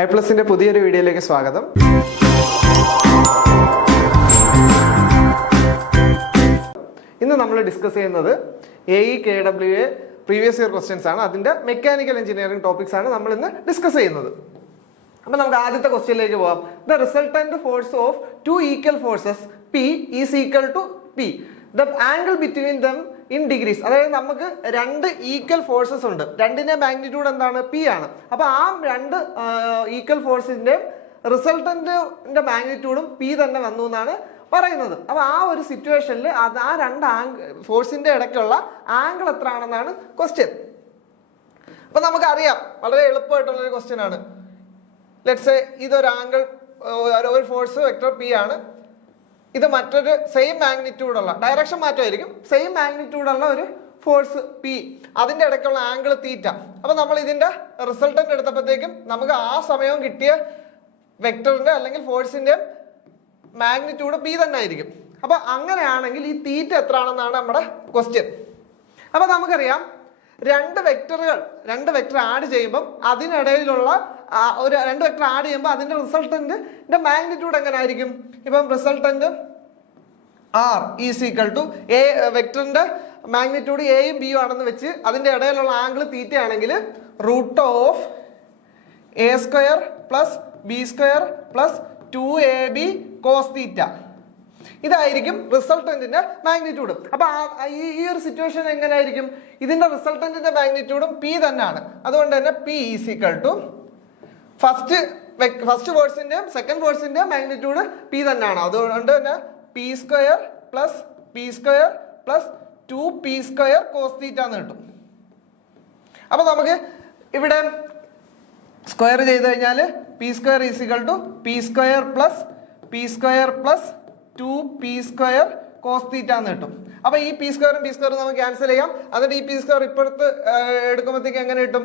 iPlusന്റെ പുതിയൊരു വീഡിയോയിലേക്ക് സ്വാഗതം. ഇന്ന് നമ്മൾ ഡിസ്കസ് ചെയ്യുന്നത് AE KWA previous year questions ആണ്. അതിന്റെ മെക്കാനിക്കൽ എഞ്ചിനീയറിംഗ് ടോപ്പിക്സ് ആണ് നമ്മൾ ഇന്ന് ഡിസ്കസ് ചെയ്യുന്നത്. അപ്പോൾ നമുക്ക് ആദ്യത്തെ ക്വസ്റ്റ്യനിലേക്ക് പോകാം. The resultant force of two equal forces P is equal to P. The angle between them in degrees. അതായത് നമുക്ക് രണ്ട് ഈക്വൽ ഫോഴ്സസ് ഉണ്ട്, രണ്ടിന്റെ മാഗ്നിറ്റ്യൂഡ് എന്താണ്? P ആണ്. അപ്പൊ ആ രണ്ട് ഈക്വൽ ഫോഴ്സിന്റെ റിസൾട്ടന്റിന്റെ മാഗ്നിറ്റ്യൂഡും P തന്നെ വന്നു എന്നാണ് പറയുന്നത്. അപ്പൊ ആ ഒരു സിറ്റുവേഷനിൽ ആ രണ്ട് ഫോഴ്സിന്റെ ഇടയ്ക്കുള്ള ആംഗിൾ എത്ര ആണെന്നാണ് ക്വസ്റ്റ്യൻ. അപ്പൊ നമുക്കറിയാം, വളരെ എളുപ്പമായിട്ടുള്ളൊരു ക്വസ്റ്റ്യൻ ആണ്. ലെറ്റ്സ് സേ ഇതൊരു ആംഗിൾ, ഒരു ഫോഴ്സ് വെക്ടർ P ആണ്, ഇത് മറ്റൊരു സെയിം മാഗ്നിറ്റ്യൂഡുള്ള, ഡയറക്ഷൻ മാറ്റമായിരിക്കും, സെയിം മാഗ്നിറ്റ്യൂഡുള്ള ഒരു ഫോഴ്സ് P, അതിന്റെ ഇടയ്ക്കുള്ള ആംഗിൾ തീറ്റ. അപ്പൊ നമ്മൾ ഇതിന്റെ റിസൾട്ടന്റ് എടുത്തപ്പോഴത്തേക്കും നമുക്ക് ആ സമയം കിട്ടിയ വെക്ടറിന്റെ അല്ലെങ്കിൽ ഫോഴ്സിന്റെ മാഗ്നിറ്റ്യൂഡ് P തന്നെ ആയിരിക്കും. അപ്പൊ അങ്ങനെയാണെങ്കിൽ ഈ തീറ്റ എത്ര ആണെന്നാണ് നമ്മുടെ ക്വസ്റ്റ്യൻ. അപ്പൊ നമുക്കറിയാം, രണ്ട് വെക്ടർ ആഡ് ചെയ്യുമ്പോൾ അതിനിടയിലുള്ള രണ്ട് വെക്ടർ ആഡ് ചെയ്യുമ്പോൾ അതിന്റെ റിസൾട്ടന്റിന്റെ മാഗ്നിറ്റ്യൂഡ് എങ്ങനെ ആയിരിക്കും? ഇപ്പം resultant R is equal to a, വെക്ടറിന്റെ മാഗ്നിറ്റ്യൂഡ് എയും ബിയും ആണെന്ന് വെച്ച് അതിന്റെ ഇടയിലുള്ള ആംഗിൾ തീറ്റ ആണെങ്കിൽ root of a square plus b square plus 2ab cos theta, ഇതായിരിക്കും റിസൾട്ടന്റിന്റെ മാഗ്നിറ്റ്യൂഡ്. അപ്പൊ ഈ ഒരു സിറ്റുവേഷൻ എങ്ങനെയായിരിക്കും? ഇതിന്റെ റിസൾട്ടന്റിന്റെ മാഗ്നിറ്റ്യൂഡും P തന്നെയാണ്. അതുകൊണ്ട് തന്നെ P is equal to first ഫോഴ്സിന്റെയും സെക്കൻഡ് ഫോഴ്സിന്റെയും മാഗ്നിറ്റ്യൂഡ് P തന്നെയാണ്. അതുകൊണ്ട് തന്നെ P square plus P square plus 2P square cos theta എന്ന് കിട്ടും. അപ്പൊ നമുക്ക് ഇവിടെ സ്ക്വയർ ചെയ്ത് കഴിഞ്ഞാൽ P square is equal to P square plus P square plus 2P square cos theta എന്ന് കിട്ടും. അപ്പൊ ഈ P സ്ക്വയറും P സ്ക്വയറും നമുക്ക് ക്യാൻസൽ ചെയ്യാം. എന്നിട്ട് ഈ P സ്ക്വയർ ഇപ്പുറത്ത് എടുക്കുമ്പോഴത്തേക്ക് എങ്ങനെ കിട്ടും?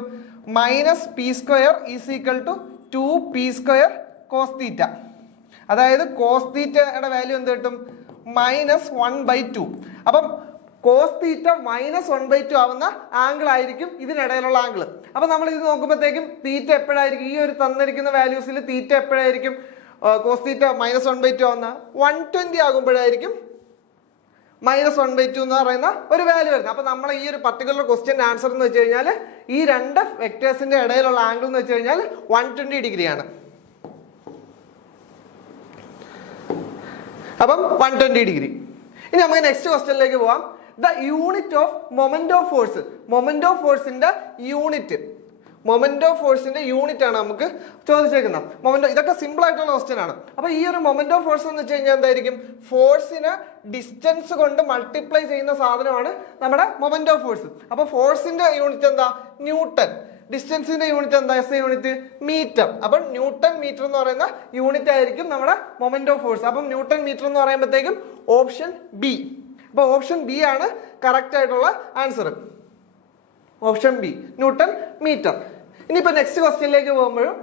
Minus P square is equal to 2P square cos theta. അതായത് കോസ് തീറ്റയുടെ വാല്യൂ എന്ത് കിട്ടും? -1/2. അപ്പം കോസ് തീറ്റ -1/2 ആവുന്ന ആംഗിൾ ആയിരിക്കും ഇതിനിടയിലുള്ള ആംഗിൾ. അപ്പൊ നമ്മൾ ഇത് നോക്കുമ്പോഴത്തേക്കും തീറ്റ എപ്പോഴായിരിക്കും, ഈ ഒരു തന്നിരിക്കുന്ന വാല്യൂസിൽ തീറ്റ എപ്പോഴായിരിക്കും കോസ് തീറ്റ -1/2 ആവുന്ന? 120 ആകുമ്പോഴായിരിക്കും -1/2 എന്ന് പറയുന്ന ഒരു വാല്യൂ വരുന്നത്. അപ്പൊ നമ്മൾ ഈ ഒരു പർട്ടിക്കുലർ ക്വസ്റ്റ്യൻ ആൻസർ എന്ന് വെച്ച് കഴിഞ്ഞാൽ ഈ രണ്ട് വെക്ടേഴ്സിന്റെ ഇടയിലുള്ള ആംഗിൾ എന്ന് വെച്ച് കഴിഞ്ഞാൽ 120 ഡിഗ്രിയാണ്. അപ്പം 120 ഡിഗ്രി. ഇനി നമുക്ക് നെക്സ്റ്റ് ക്വസ്റ്റ്യനിലേക്ക് പോവാം. The unit of moment of force. Moment of ഫോഴ്സിന്റെ യൂണിറ്റ് ആണ് നമുക്ക് ചോദിച്ചേക്കുന്നത്. മൊമെന്റ്, ഇതൊക്കെ സിമ്പിൾ ആയിട്ടുള്ള ക്വസ്റ്റ്യൻ ആണ്. അപ്പൊ ഈ ഒരു മൊമെന്റ് ഓഫ് ഫോഴ്സ് എന്ന് വെച്ച് കഴിഞ്ഞാൽ എന്തായിരിക്കും? ഫോഴ്സിന് ഡിസ്റ്റൻസ് കൊണ്ട് മൾട്ടിപ്ലൈ ചെയ്യുന്ന സാധനമാണ് നമ്മുടെ മൊമെന്റ് ഓഫ് ഫോഴ്സ്. അപ്പൊ ഫോഴ്സിന്റെ യൂണിറ്റ് എന്താ? ന്യൂട്ടൺ. ഡിസ്റ്റൻസിന്റെ യൂണിറ്റ് എന്താ? S unit metre. അപ്പൊ ന്യൂട്ടൺ മീറ്റർ എന്ന് പറയുന്ന യൂണിറ്റ് ആയിരിക്കും നമ്മുടെ മൊമെന്റ് ഓഫ് ഫോഴ്സ്. അപ്പം ന്യൂട്ടൺ മീറ്റർ എന്ന് പറയുമ്പോഴത്തേക്കും ഓപ്ഷൻ ബി. അപ്പൊ ഓപ്ഷൻ ബി ആണ് കറക്റ്റ് ആയിട്ടുള്ള answer. Option B, newton metre. ഇനിയിപ്പോ നെക്സ്റ്റ് ക്വസ്റ്റ്യനിലേക്ക് പോകുമ്പോഴും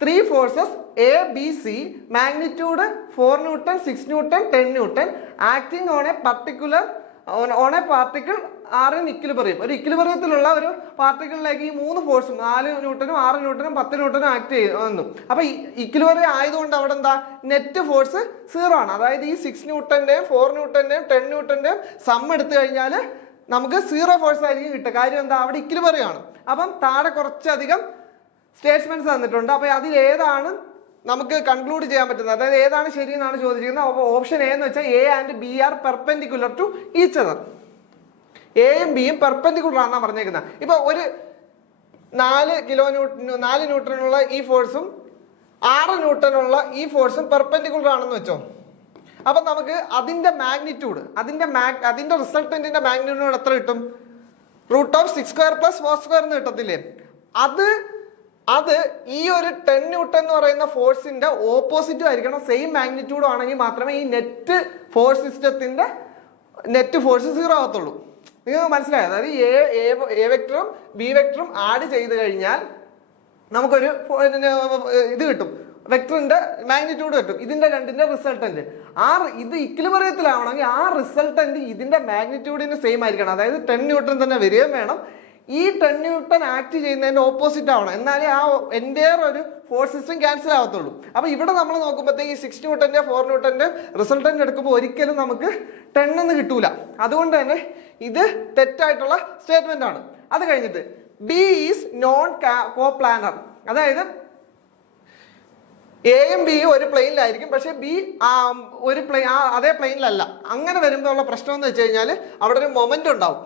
3 forces A B C, magnitude 4 newton, 6 newton, 10 newton, acting on a particle are in equilibrium. ഒരു ഇക്വിലിബ്രിയത്തിലുള്ള ഒരു പാർട്ടിക്കിളിലേക്ക് ഈ 3 ഫോഴ്സും 4 ന്യൂട്ടനും 6 ന്യൂട്ടനും 10 ന്യൂട്ടനും ആക്ട് ചെയ്യുന്നു. അപ്പൊ ഇക്വിലിബ്രിയം ആയതുകൊണ്ട് അവിടെ എന്താ? നെറ്റ് ഫോഴ്സ് 0 ആണ്. അതായത് ഈ 6 ന്യൂട്ടന്റെയും 4 ന്യൂട്ടന്റെയും 10 ന്യൂട്ടന്റെയും സം എടുത്തു കഴിഞ്ഞാൽ നമുക്ക് 0 ഫോഴ്സ് ആയിരിക്കും കിട്ടുക. കാര്യം എന്താ? അവിടെ ഇക്വിലിബ്രിയം ആണ്. അപ്പം താഴെ കുറച്ചധികം സ്റ്റേറ്റ്മെന്റ്സ് തന്നിട്ടുണ്ട്. അപ്പൊ അതിൽ ഏതാണ് നമുക്ക് കൺക്ലൂഡ് ചെയ്യാൻ പറ്റുന്നത്, അതായത് ഏതാണ് ശരി എന്നാണ് ചോദിച്ചിരിക്കുന്നത്. അപ്പോൾ ഓപ്ഷൻ എ എന്ന് വെച്ചാൽ A and B are perpendicular to each other. എയും ബിയും പെർപെൻഡിക്കുലർ ആണെന്നാണ് പറഞ്ഞേക്കുന്നത്. ഇപ്പൊ ഒരു 4 ന്യൂട്ടനുള്ള ഈ ഫോഴ്സും 6 ന്യൂട്ടനുള്ള ഈ ഫോഴ്സും പെർപെൻഡിക്കുലർ ആണെന്ന് വെച്ചോ. അപ്പൊ നമുക്ക് അതിന്റെ മാഗ്നിറ്റ്യൂഡ്, അതിന്റെ റിസൾട്ടന്റിന്റെ മാഗ്നിറ്റ്യൂഡ് എത്ര കിട്ടും? Root of 6 square plus 4 square എന്ന് കിട്ടത്തില്ലേ? അത് ഈ ഒരു 10 ന്യൂട്ടൺ എന്ന് പറയുന്ന ഫോഴ്സിന്റെ ഓപ്പോസിറ്റും ആയിരിക്കണം, സെയിം മാഗ്നിറ്റ്യൂഡും ആണെങ്കിൽ മാത്രമേ ഈ നെറ്റ് ഫോഴ്സ് സിസ്റ്റത്തിന്റെ നെറ്റ് ഫോഴ്സ് 0 ആകത്തുള്ളൂ. നിങ്ങൾക്ക് മനസ്സിലായോ? അതായത് എ വെക്ടറും ബി വെക്ടറും ആഡ് ചെയ്ത് കഴിഞ്ഞാൽ നമുക്കൊരു ഇത് കിട്ടും, വെക്ടറിന്റെ മാഗ്നിറ്റ്യൂഡ് കിട്ടും. ഇതിന്റെ രണ്ടിന്റെ റിസൾട്ടന്റ് ഇത് ഇക്വിലിബ്രിയത്തിലാവണമെങ്കിൽ ആ റിസൾട്ടന്റ് ഇതിന്റെ മാഗ്നിറ്റ്യൂഡിന് സെയിം ആയിരിക്കണം. അതായത് 10 ന്യൂട്ടൺ തന്നെ വരികയും വേണം, ഈ 10 ന്യൂട്ടൺ ആക്ട് ചെയ്യുന്നതിന്റെ ഓപ്പോസിറ്റ് ആവണം, എന്നാലേ ആ എൻ്റെയർ ഒരു ഫോഴ്സ് സിസ്റ്റം ക്യാൻസൽ ആവത്തുള്ളൂ. അപ്പൊ ഇവിടെ നമ്മൾ നോക്കുമ്പോഴത്തേക്ക് ഈ 6 ന്യൂട്ടന്റെ 4 ന്യൂട്ടന്റെ റിസൾട്ടന്റ് എടുക്കുമ്പോൾ ഒരിക്കലും നമുക്ക് 10 എന്ന് കിട്ടൂല. അതുകൊണ്ട് തന്നെ ഇത് തെറ്റായിട്ടുള്ള സ്റ്റേറ്റ്മെന്റ് ആണ്. അത് കഴിഞ്ഞിട്ട് ബി ഈസ് നോൺ കോപ്ലാനർ, അതായത് എയും ബിയും ഒരു പ്ലെയിനിലായിരിക്കും, പക്ഷെ ബി ഒരു അതേ പ്ലെയിനിലല്ല. അങ്ങനെ വരുമ്പോൾ ഉള്ള പ്രശ്നം എന്ന് വെച്ച് കഴിഞ്ഞാൽ അവിടെ ഒരു മൊമെന്റ് ഉണ്ടാവും.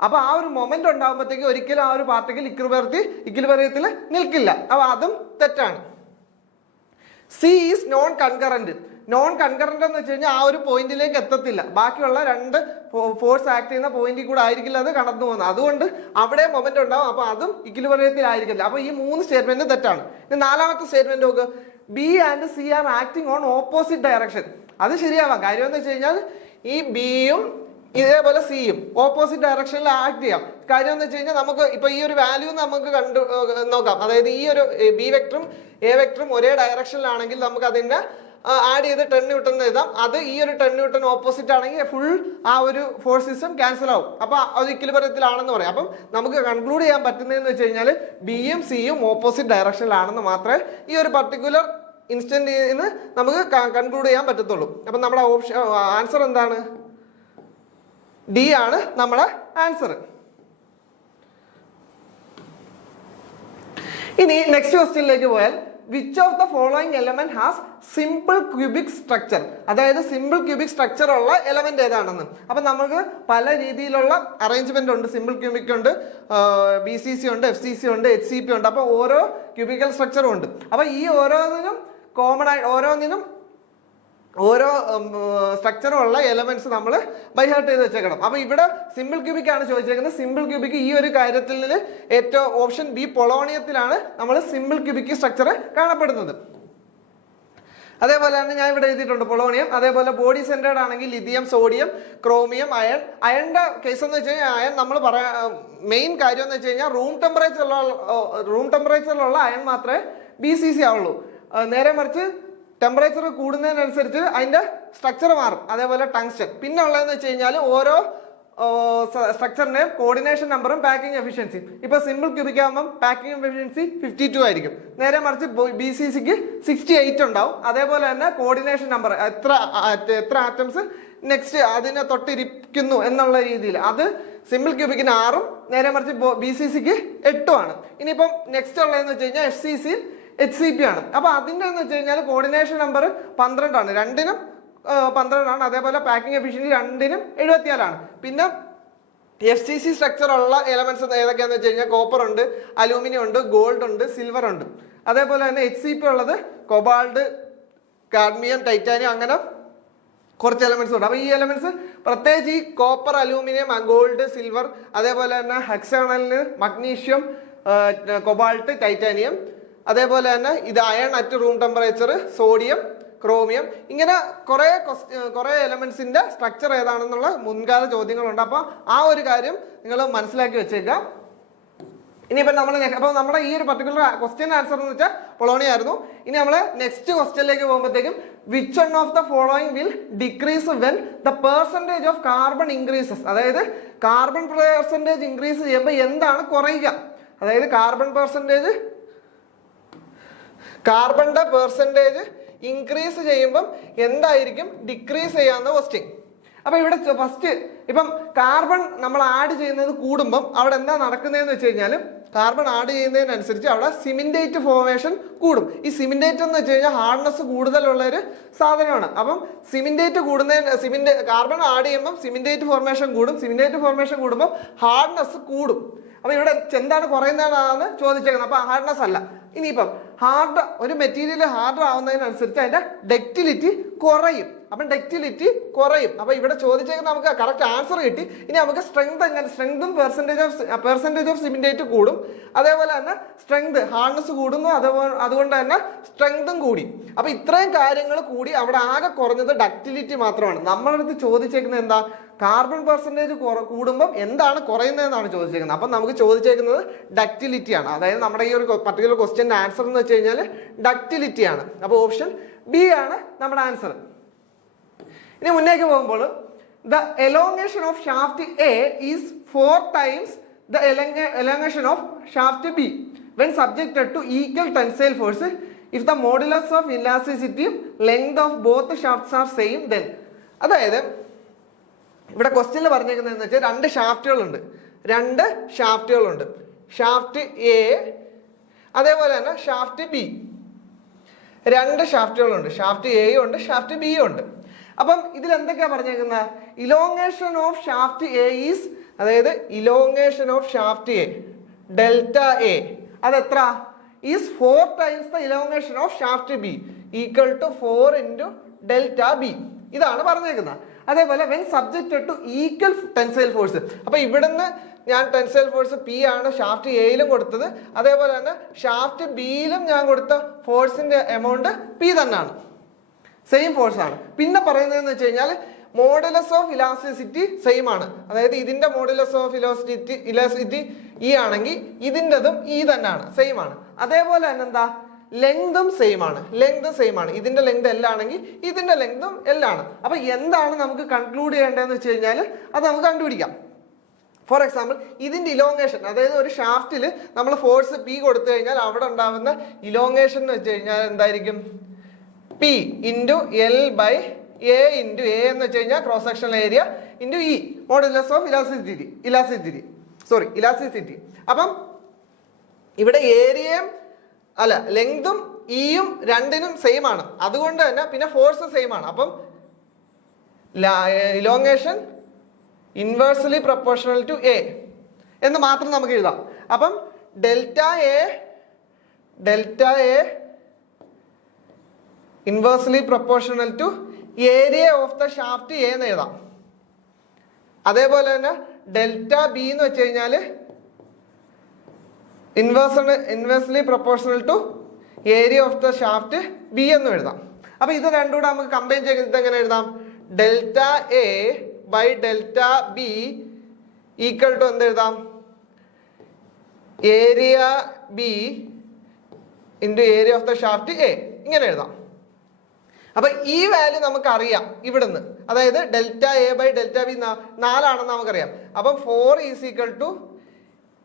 അപ്പൊ ആ ഒരു മൊമെന്റ് ഉണ്ടാകുമ്പോഴത്തേക്ക് ഒരിക്കലും ആ ഒരു പാർട്ടിക്കിൾ ഇക്വിലിബ്രിയത്തിൽ നിൽക്കില്ല. അപ്പൊ അതും തെറ്റാണ്. C is known concurrent. Non concurrent എന്ന് വെച്ച് കഴിഞ്ഞാൽ ആ ഒരു പോയിന്റിലേക്ക് എത്തത്തില്ല, ബാക്കിയുള്ള 2 ഫോഴ്സ് ആക്ട് ചെയ്യുന്ന പോയിന്റിൽ കൂടെ ആയിരിക്കില്ല അത് കടന്നു പോകുന്നത്. അതുകൊണ്ട് അവിടെ മൊമെന്റ് ഉണ്ടാവും, അപ്പൊ അതും ഇക്വിലിബ്രിയത്തിൽ ആയിരിക്കില്ല. അപ്പൊ ഈ 3 സ്റ്റേറ്റ്മെന്റ് തെറ്റാണ്. ഇനി 4ാമത്തെ സ്റ്റേറ്റ്മെന്റ് നോക്ക്, B and C R acting on opposite direction. അത് ശരിയാവാം. കാര്യം എന്ന് വെച്ച് കഴിഞ്ഞാൽ ഈ ബിയും ഇതേപോലെ സിയും ഓപ്പോസിറ്റ് ഡയറക്ഷനിൽ ആക്ട് ചെയ്യാം. കാര്യം എന്ന് വെച്ച് കഴിഞ്ഞാൽ നമുക്ക് ഇപ്പൊ ഈ ഒരു വാല്യൂ നമുക്ക് നോക്കാം. അതായത് ഈ ഒരു ബി വെക്ടറും എ വെക്ടറും ഒരേ ഡയറക്ഷനിലാണെങ്കിൽ നമുക്ക് അതിനെ ആഡ് ചെയ്ത് 10 ന്യൂട്ടൺ എഴുതാം. അത് ഈ ഒരു 10 ന്യൂട്ടൺ ഓപ്പോസിറ്റ് ആണെങ്കിൽ ഫുൾ ആ ഒരു ഫോഴ്സ് സിസ്റ്റം ക്യാൻസൽ ആവും. അപ്പൊ അത് ഇക്വിലിബ്രിയത്തിലാണെന്ന് പറയാം. അപ്പം നമുക്ക് കൺക്ലൂഡ് ചെയ്യാൻ പറ്റുന്നതെന്ന് വെച്ച് കഴിഞ്ഞാൽ ബിയും സിയും ഓപ്പോസിറ്റ് ഡയറക്ഷനിലാണെന്ന് മാത്രമേ ഈ ഒരു പർട്ടിക്കുലർ ഇൻസ്റ്റന്റ് നമുക്ക് കൺക്ലൂഡ് ചെയ്യാൻ പറ്റത്തുള്ളൂ. അപ്പൊ നമ്മുടെ ആൻസർ എന്താണ്? ഡി ആണ് നമ്മുടെ ആൻസർ. ഇനി നെക്സ്റ്റ് ക്വസ്റ്റ്യനിലേക്ക് പോയാൽ, which of the following element has simple cubic structure, അതായത് സിമ്പിൾ ക്യൂബിക് സ്ട്രക്ചർ ഉള്ള എലമെന്റ് ഏതാണെന്ന്. അപ്പൊ നമുക്ക് പല രീതിയിലുള്ള അറേഞ്ച്മെന്റ് ഉണ്ട്. സിമ്പിൾ ക്യൂബിക് ഉണ്ട്, BCC ഉണ്ട്, FCC ഉണ്ട്, HCP ഉണ്ട്. അപ്പൊ ഓരോ ക്യൂബിക്കൽ സ്ട്രക്ചറും ഉണ്ട്. അപ്പൊ ഈ ഓരോന്നിനും കോമൺ ആയി ഓരോ സ്ട്രക്ചറും ഉള്ള എലമെന്റ്സ് നമ്മൾ ബൈ ഹാർട്ട് ചെയ്ത് വെച്ചേക്കണം. അപ്പൊ ഇവിടെ സിമ്പിൾ ക്യൂബിക് ആണ് ചോദിച്ചേക്കുന്നത്. സിമ്പിൾ ക്യൂബിക് ഈ ഒരു കാര്യത്തിൽ ഏറ്റവും ഓപ്ഷൻ ബി പൊളോണിയത്തിലാണ് നമ്മൾ സിമ്പിൾ ക്യൂബിക് സ്ട്രക്ചർ കാണപ്പെടുന്നത്. അതേപോലെ തന്നെ ഞാൻ ഇവിടെ എഴുതിയിട്ടുണ്ട് പൊളോണിയം. അതേപോലെ ബോഡി സെന്റേർഡ് ആണെങ്കിൽ ലിഥിയം, സോഡിയം, ക്രോമിയം, അയൺ. അയണിന്റെ കേസ് എന്ന് വെച്ച് കഴിഞ്ഞാൽ അയൺ നമ്മൾ മെയിൻ കാര്യം എന്ന് വെച്ച് കഴിഞ്ഞാൽ റൂം ടെമ്പറേച്ചറിലുള്ള അയൺ മാത്രമേ BCC ആവുള്ളൂ. നേരെ മറിച്ച് ടെമ്പറേച്ചർ കൂടുന്നതിനനുസരിച്ച് അതിന്റെ സ്ട്രക്ചർ മാറും. അതേപോലെ ടങ്സ്റ്റൺ. പിന്നെ ഉള്ളതെന്ന് വെച്ച് കഴിഞ്ഞാൽ ഓരോ സ്ട്രക്ചറിന്റെയും കോർഡിനേഷൻ നമ്പറും പാക്കിംഗ് എഫിഷ്യൻസി. ഇപ്പൊ സിമ്പിൾ ക്യൂബിക് ആകുമ്പോൾ പാക്കിംഗ് എഫിഷ്യൻസി 52 ആയിരിക്കും. നേരെ മറിച്ച് BCCക്ക് 68 ഉണ്ടാവും. അതേപോലെ തന്നെ കോർഡിനേഷൻ നമ്പർ എത്ര ആറ്റംസ് നെക്സ്റ്റ് അതിനെ തൊട്ടിരിക്കുന്നു എന്നുള്ള രീതിയിൽ അത് സിമ്പിൾ ക്യൂബിക്കിന് 6ഉം നേരെ മറിച്ച് BCCക്ക് 8ഉം ആണ്. ഇനിയിപ്പം നെക്സ്റ്റ് ഉള്ളതെന്ന് വെച്ച് കഴിഞ്ഞാൽ FCC HCP ആണ്. അപ്പൊ അതിന്റെ എന്ന് വെച്ച് കഴിഞ്ഞാൽ കോർഡിനേഷൻ നമ്പർ 12 ആണ്. 2നും 12 ആണ്. അതേപോലെ പാക്കിംഗ് എഫിഷ്യൻസി 2നും 74 ആണ്. പിന്നെ FCC സ്ട്രക്ചർ ഉള്ള എലമെന്റ്സ് ഏതൊക്കെയാന്ന് വെച്ച് കഴിഞ്ഞാൽ കോപ്പർ ഉണ്ട്, അലൂമിനിയം ഉണ്ട്, ഗോൾഡ് ഉണ്ട്, സിൽവർ ഉണ്ട്. അതേപോലെ തന്നെ HCP ഉള്ളത് കൊബാൾട്ട്, കാഡ്മിയം, ടൈറ്റാനിയം, അങ്ങനെ കുറച്ച് എലമെന്റ്സ് ഉണ്ട്. അപ്പൊ ഈ എലമെന്റ്സ് പ്രത്യേകിച്ച് ഈ കോപ്പർ, അലൂമിനിയം, ഗോൾഡ്, സിൽവർ, അതേപോലെ തന്നെ ഹെക്സാണലിന് മഗ്നീഷ്യം, കൊബാൾട്ട്, ടൈറ്റാനിയം, അതേപോലെ തന്നെ ഇത് iron at room temperature, sodium, chromium, ഇങ്ങനെ കുറെ എലമെന്റ്സിന്റെ സ്ട്രക്ചർ ഏതാണെന്നുള്ള മുൻകാല ചോദ്യങ്ങളുണ്ട്. അപ്പൊ ആ ഒരു കാര്യം നിങ്ങൾ മനസ്സിലാക്കി വെച്ചേക്കാം. ഇനിയിപ്പോ നമ്മുടെ ഈ ഒരു പർട്ടിക്കുലർ ക്വസ്റ്റ്യൻ ആൻസർ എന്ന് വെച്ചാൽ പൊളോണിയം ആയിരുന്നു. ഇനി നമ്മൾ നെക്സ്റ്റ് ക്വസ്റ്റ്യനിലേക്ക് പോകുമ്പോഴത്തേക്കും, which one of the following will decrease when the percentage of carbon increases, അതായത് കാർബൺ പെർസെന്റേജ് ഇൻക്രീസ് ചെയ്യുമ്പോൾ എന്താണ് കുറയുക, അതായത് കാർബണിന്റെ പെർസെൻറ്റേജ് ഇൻക്രീസ് ചെയ്യുമ്പം എന്തായിരിക്കും ഡിക്രീസ് ചെയ്യാവുന്ന ക്വസ്റ്റ്യൻ. അപ്പൊ ഇവിടെ ഫസ്റ്റ് ഇപ്പം കാർബൺ നമ്മൾ ആഡ് ചെയ്യുന്നത് കൂടുമ്പം അവിടെ എന്താ നടക്കുന്നതെന്ന് വെച്ച് കഴിഞ്ഞാൽ, കാർബൺ ആഡ് ചെയ്യുന്നതിനനുസരിച്ച് അവിടെ സിമിൻറ്റേറ്റ് ഫോർമേഷൻ കൂടും. ഈ സിമിൻറ്റേറ്റ് എന്ന് വെച്ച് കഴിഞ്ഞാൽ ഹാർഡ്നെസ് കൂടുതലുള്ള ഒരു സാധനമാണ്. അപ്പം കാർബൺ ആഡ് ചെയ്യുമ്പോൾ സിമിൻറ്റേറ്റ് ഫോർമേഷൻ കൂടും. സിമിൻറ്റേറ്റ് ഫോർമേഷൻ കൂടുമ്പോൾ ഹാർഡ്നെസ് കൂടും. അപ്പൊ ഇവിടെ എന്താണ് കുറയുന്നതാണ് ചോദിച്ചേക്കുന്നത്. അപ്പൊ ഹാർഡ്നെസ് അല്ല. ഇനിയിപ്പം ഒരു മെറ്റീരിയൽ ഹാർഡർ ആവുന്നതിനനുസരിച്ച് അതിന്റെ ഡക്റ്റിലിറ്റി കുറയും. അപ്പം ഡക്റ്റിലിറ്റി കുറയും. അപ്പൊ ഇവിടെ ചോദിച്ചേക്കുന്നത് നമുക്ക് കറക്റ്റ് ആൻസർ കിട്ടി. ഇനി നമുക്ക് സ്ട്രെങ്തും പെർസെന്റേജ് ഓഫ് സിമിൻറ്റേറ്റ് കൂടും. അതേപോലെ തന്നെ സ്ട്രെങ്ത്, ഹാർഡ്നെസ് കൂടുന്നു, അതുകൊണ്ട് തന്നെ സ്ട്രെങ്തും കൂടി. അപ്പൊ ഇത്രയും കാര്യങ്ങൾ കൂടി അവിടെ ആകെ കുറഞ്ഞത് ഡക്റ്റിലിറ്റി മാത്രമാണ്. നമ്മളടുത്ത് ചോദിച്ചേക്കുന്നത് എന്താ, കാർബൺ പെർസെന്റേജ് കൂടുമ്പം എന്താണ് കുറയുന്നതെന്നാണ് ചോദിച്ചേക്കുന്നത്. അപ്പം നമുക്ക് ചോദിച്ചേക്കുന്നത് ഡക്റ്റിലിറ്റി ആണ്. അതായത് നമ്മുടെ ഈ ഒരു പർട്ടിക്കുലർ ക്വസ്റ്റ്യൻ ആൻസർ എന്ന് വെച്ച് കഴിഞ്ഞാൽ ഡക്റ്റിലിറ്റി ആണ്. അപ്പോൾ ഓപ്ഷൻ ബി ആണ് നമ്മുടെ ആൻസർ. ഇനി മുന്നേക്ക് പോകുമ്പോൾ, the elongation of shaft a is 4 times the elongation of shaft B when subjected to equal tensile force if the modulus of elasticity length of both shafts are same then. അതായത് ഇവിടെ ക്വസ്റ്റ്യനിൽ പറഞ്ഞേക്കുന്നതെന്ന് വെച്ചാൽ രണ്ട് ഷാഫ്റ്റുകളുണ്ട് shaft A അതേപോലെ തന്നെ shaft B. രണ്ട് ഷാഫ്റ്റുകളുണ്ട്, shaft എയും ഉണ്ട് ഷാഫ്റ്റ് ബിയും ഉണ്ട്. അപ്പം ഇതിൽ എന്തൊക്കെയാ പറഞ്ഞേക്കുന്നത്? Elongation of shaft a is, അതായത് elongation of shaft a delta a അതെത്ര is 4 times the elongation of shaft B equal to 4 into delta B. ഇതാണ് പറഞ്ഞേക്കുന്നത്. അതേപോലെ when subjected two equal tensile force, അപ്പൊ ഇവിടുന്ന് ഞാൻ ടെൻസൈൽ ഫോഴ്സ് പി ആണ് shaft എയിലും കൊടുത്തത്, അതേപോലെ തന്നെ ഷാഫ്റ്റ് ബിയിലും ഞാൻ കൊടുത്ത ഫോഴ്സിന്റെ എമൗണ്ട് പി തന്നെയാണ്, സെയിം ഫോഴ്സ് ആണ്. പിന്നെ പറയുന്നതെന്ന് വെച്ച് കഴിഞ്ഞാൽ മോഡുലസ് ഓഫ് ഇലാസ്റ്റിസിറ്റി സെയിം ആണ്, അതായത് ഇതിന്റെ മോഡുലസ് ഓഫ് ഇലാസ്റ്റിസിറ്റി ഇ ആണെങ്കിൽ ഇതിൻ്റെതും ഇ തന്നെയാണ്, സെയിം ആണ്. അതേപോലെ തന്നെ എന്താ, ലെങ്തും സെയിം ആണ്, ഇതിന്റെ ലെങ്ത് എൽ ആണെങ്കിൽ ഇതിന്റെ ലെങ്തും എൽ ആണ്. അപ്പൊ എന്താണ് നമുക്ക് കൺക്ലൂഡ് ചെയ്യേണ്ടതെന്ന് വെച്ച് കഴിഞ്ഞാൽ അത് നമുക്ക് കണ്ടുപിടിക്കാം. ഫോർ എക്സാമ്പിൾ ഇതിന്റെ ഇലോങ്ങേഷൻ, അതായത് ഒരു ഷാഫ്റ്റിൽ നമ്മൾ ഫോഴ്സ് പി കൊടുത്തു കഴിഞ്ഞാൽ അവിടെ ഉണ്ടാകുന്ന ഇലോങ്ങേഷൻ എന്ന് വെച്ച് കഴിഞ്ഞാൽ എന്തായിരിക്കും? P into L by A into A എന്ന് വെച്ച് കഴിഞ്ഞാൽ cross sectional area into E modulus of elasticity. അപ്പം ഇവിടെ ഏരിയയും അല്ല ലെങ്തും ഇയും രണ്ടിനും സെയിം ആണ്, അതുകൊണ്ട് തന്നെ പിന്നെ ഫോഴ്സ് സെയിം ആണ്. അപ്പം elongation inversely proportional to A എന്ന് മാത്രം നമുക്ക് എഴുതാം. അപ്പം delta A inversely proportional to area of the shaft A എന്ന് എഴുതാം. അതേപോലെ തന്നെ ഡെൽറ്റ ബി എന്ന് വെച്ച് കഴിഞ്ഞാല് inversely proportional to area of the shaft B എന്ന് എഴുതാം. അപ്പൊ ഇത് രണ്ടും കൂടെ നമുക്ക് കമ്പൈൻ ചെയ്ത് എങ്ങനെ എഴുതാം? Delta A by delta B equal to എന്ത് എഴുതാം? Area B into area of the shaft A, ഇങ്ങനെ എഴുതാം. അപ്പൊ ഈ വാല്യൂ നമുക്ക് അറിയാം ഇവിടുന്ന്, അതായത് delta A by delta B 4 ആണെന്ന് നമുക്കറിയാം. അപ്പം 4 is equal to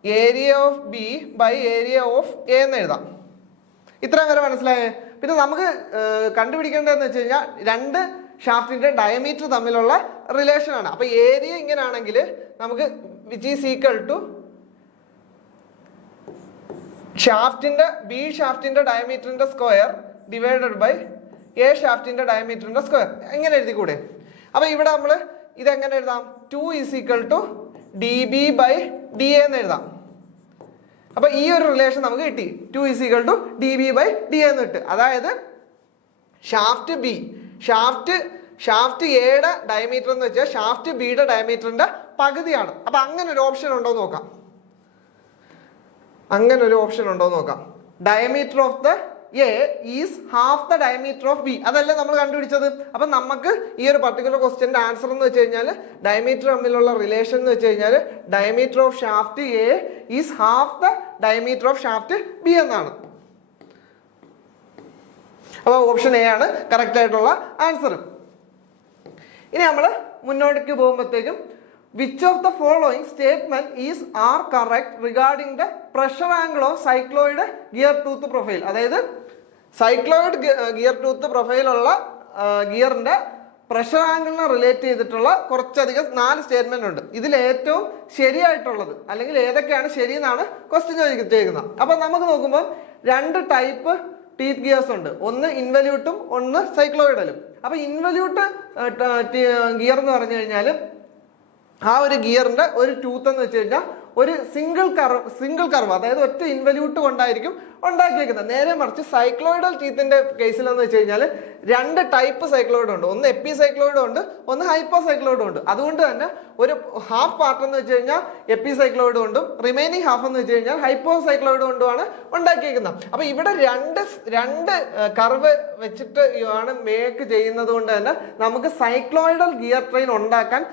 area of B by area of A എന്ന് എഴുതാം. ഇത്രയും വരെ മനസ്സിലായേ? പിന്നെ നമുക്ക് കണ്ടുപിടിക്കേണ്ടതെന്ന് വെച്ച് കഴിഞ്ഞാൽ രണ്ട് ഷാഫ്റ്റിന്റെ ഡയമീറ്റർ തമ്മിലുള്ള റിലേഷൻ ആണ്. അപ്പൊ ഏരിയ ഇങ്ങനെയാണെങ്കിൽ നമുക്ക് വിച്ച് ഈസ് ഈക്വൽ ടു ഷാഫ്റ്റിന്റെ ഡയമീറ്ററിന്റെ സ്ക്വയർ ഡിവൈഡഡ് ബൈ എ ഷാഫ്റ്റിന്റെ ഡയമീറ്ററിന്റെ സ്ക്വയർ, എങ്ങനെ എഴുതിക്കൂടെ? അപ്പൊ ഇവിടെ നമ്മൾ ഇതെങ്ങനെ എഴുതാം? 2 is equal to d b by d a എന്ന് എഴുതാം. അപ്പൊ ഈ ഒരു റിലേഷൻ നമുക്ക് കിട്ടി, 2 is equal to d b by d a എന്ന് കിട്ടി. അതായത് ഷാഫ്റ്റ് എയുടെ ഡയമീറ്റർ എന്ന് വെച്ചാൽ ഷാഫ്റ്റ് ബിയുടെ ഡയമീറ്ററിന്റെ പകുതിയാണ്. അപ്പൊ അങ്ങനെ ഒരു ഓപ്ഷൻ ഉണ്ടോ നോക്കാം. Diameter of the A is half the diameter of B, അതല്ലേ നമ്മൾ കണ്ടുപിടിച്ചത്. അപ്പൊ നമുക്ക് ഈ ഒരു പർട്ടിക്കുലർ ക്വസ്റ്റ്യന്റെ ആൻസർ എന്ന് വെച്ച് കഴിഞ്ഞാൽ ഡയമീറ്റർ തമ്മിലുള്ള റിലേഷൻ എന്ന് വെച്ച് കഴിഞ്ഞാൽ diameter of shaft a is half the diameter of shaft b എന്നാണ്. അപ്പൊ ഓപ്ഷൻ എ ആണ് കറക്റ്റ് ആയിട്ടുള്ള ആൻസർ. ഇനി നമ്മൾ മുന്നോട്ടേക്ക് പോകുമ്പോഴത്തേക്കും which of the following statement is are correct regarding the pressure angle of cycloid gear tooth profile. അതായത് cycloid gear tooth പ്രൊഫൈലുള്ള ഗിയറിന്റെ പ്രഷർ ആംഗിളിനെ റിലേറ്റ് ചെയ്തിട്ടുള്ള കുറച്ചധികം 4 സ്റ്റേറ്റ്മെന്റ് ഉണ്ട്. ഇതിൽ ഏറ്റവും ശരിയായിട്ടുള്ളത് അല്ലെങ്കിൽ ഏതൊക്കെയാണ് ശരി എന്നാണ് ക്വസ്റ്റ്യൻ ചോദിക്കുന്നത്. അപ്പൊ നമുക്ക് നോക്കുമ്പോൾ 2 ടൈപ്പ് ടീത്ത് ഗിയേഴ്സ് ഉണ്ട്, ഒന്ന് ഇൻവല്യൂട്ടും ഒന്ന് സൈക്ലോയിഡലും. അപ്പൊ ഇൻവല്യൂട്ട് ഗിയർ എന്ന് പറഞ്ഞു കഴിഞ്ഞാൽ ആ ഒരു ഗിയറിന്റെ ഒരു ടൂത്ത് എന്ന് വെച്ച് കഴിഞ്ഞാൽ ഒരു സിംഗിൾ കർവ്, അതായത് ഒറ്റ ഇൻവല്യൂട്ട് കൊണ്ടായിരിക്കും ഉണ്ടാക്കിയേക്കുന്നത്. നേരെ മറിച്ച് സൈക്ലോയിഡൽ ടീത്തിന്റെ കേസിൽ എന്ന് വെച്ച് കഴിഞ്ഞാൽ 2 ടൈപ്പ് സൈക്ലോയിഡ് ഉണ്ട്, ഒന്ന് എപ്പി സൈക്ലോയിഡും ഉണ്ട്, ഒന്ന് ഹൈപ്പോ സൈക്ലോയിഡും ഉണ്ട്. അതുകൊണ്ട് തന്നെ ഒരു ഹാഫ് പാർട്ട് എന്ന് വെച്ച് കഴിഞ്ഞാൽ എപ്പി സൈക്ലോയിഡ് കൊണ്ടും റിമൈനിങ് ഹാഫ് എന്ന് വെച്ച് കഴിഞ്ഞാൽ ഹൈപ്പോ സൈക്ലോയിഡ് കൊണ്ടുമാണ് ഉണ്ടാക്കിയേക്കുന്നത്. അപ്പൊ ഇവിടെ രണ്ട് കർവ് വെച്ചിട്ട് ആണ് മേക്ക് ചെയ്യുന്നത് കൊണ്ട് തന്നെ നമുക്ക് സൈക്ലോയിഡൽ ഗിയർ ട്രെയിൻ ഉണ്ടാക്കാൻ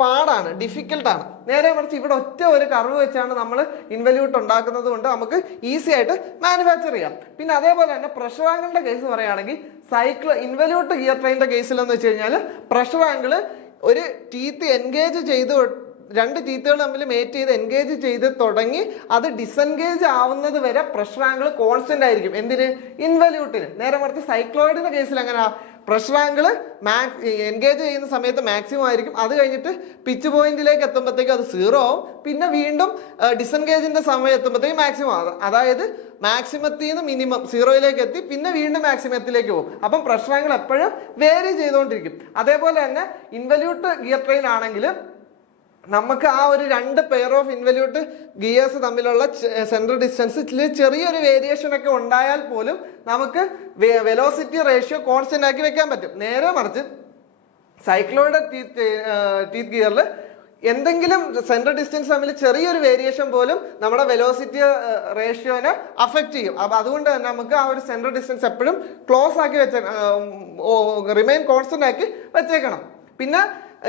പാടാണ്, ഡിഫിക്കൽട്ടാണ്. നേരെ മറിച്ച് ഇവിടെ ഒറ്റ ഒരു കർവ് വെച്ചാണ് നമ്മൾ ഇൻവല്യൂട്ട് ഉണ്ടാക്കുന്നത് കൊണ്ട് നമുക്ക് ഈസി ആയിട്ട് മാനുഫാക്ചർ ചെയ്യാം. പിന്നെ അതേപോലെ തന്നെ പ്രഷർ ആംഗിളിന്റെ കേസ് പറയുകയാണെങ്കിൽ ഇൻവല്യൂട്ട് ഗിയർ ട്രെയിനിന്റെ കേസിൽ എന്ന് വെച്ച് കഴിഞ്ഞാൽ പ്രഷർ ആംഗിള് ഒരു ടീത്ത് എൻഗേജ് രണ്ട് ടീത്തുകൾ തമ്മിൽ മേറ്റ് ചെയ്ത് എൻഗേജ് ചെയ്ത് തുടങ്ങി അത് ഡിസെൻഗേജ് ആവുന്നത് വരെ പ്രഷർ ആംഗിൾ കോൺസ്റ്റന്റ് ആയിരിക്കും. എന്തിന്? ഇൻവല്യൂട്ടിന്. നേരെ മറിച്ച് സൈക്ലോയിഡിന്റെ കേസിൽ എങ്ങനെയാ? പ്രഷർ ആംഗിൾ എൻഗേജ് ചെയ്യുന്ന സമയത്ത് മാക്സിമം ആയിരിക്കും. അത് കഴിഞ്ഞിട്ട് പിച്ച് പോയിന്റിലേക്ക് എത്തുമ്പോഴത്തേക്കും അത് 0 ആവും. പിന്നെ വീണ്ടും ഡിസെൻഗേജിന്റെ സമയം എത്തുമ്പോഴത്തേക്കും മാക്സിമം ആവും. അതായത് മാക്സിമത്തിൽ നിന്ന് മിനിമം 0യിലേക്ക് എത്തി പിന്നെ വീണ്ടും മാക്സിമത്തിലേക്ക് പോകും. അപ്പം പ്രഷർ ആംഗിൾ എപ്പോഴും വേരി ചെയ്തുകൊണ്ടിരിക്കും. അതേപോലെ തന്നെ ഇൻവല്യൂട്ട് ഗിയർ ട്രെയിൻ ആണെങ്കിൽ നമുക്ക് ആ ഒരു 2 പെയർ ഓഫ് ഇൻവല്യൂട്ട് ഗിയേഴ്സ് തമ്മിലുള്ള സെൻട്രൽ ഡിസ്റ്റൻസിൽ ചെറിയൊരു വേരിയേഷൻ ഒക്കെ ഉണ്ടായാൽ പോലും നമുക്ക് വെലോസിറ്റി റേഷ്യോ കോൺസ്റ്റന്റ് ആക്കി വെക്കാൻ പറ്റും. നേരെ മറിച്ച് സൈക്ലോയിഡ് ടീത്ത് ഗിയറിൽ എന്തെങ്കിലും സെൻട്രൽ ഡിസ്റ്റൻസ് തമ്മിൽ ചെറിയൊരു വേരിയേഷൻ പോലും നമ്മുടെ വെലോസിറ്റി റേഷ്യോനെ അഫക്റ്റ് ചെയ്യും. അപ്പൊ അതുകൊണ്ട് തന്നെ നമുക്ക് ആ ഒരു സെൻട്രൽ ഡിസ്റ്റൻസ് എപ്പോഴും ക്ലോസ് ആക്കി റിമെയിൻ കോൺസ്റ്റന്റ് ആക്കി വെച്ചേക്കണം. പിന്നെ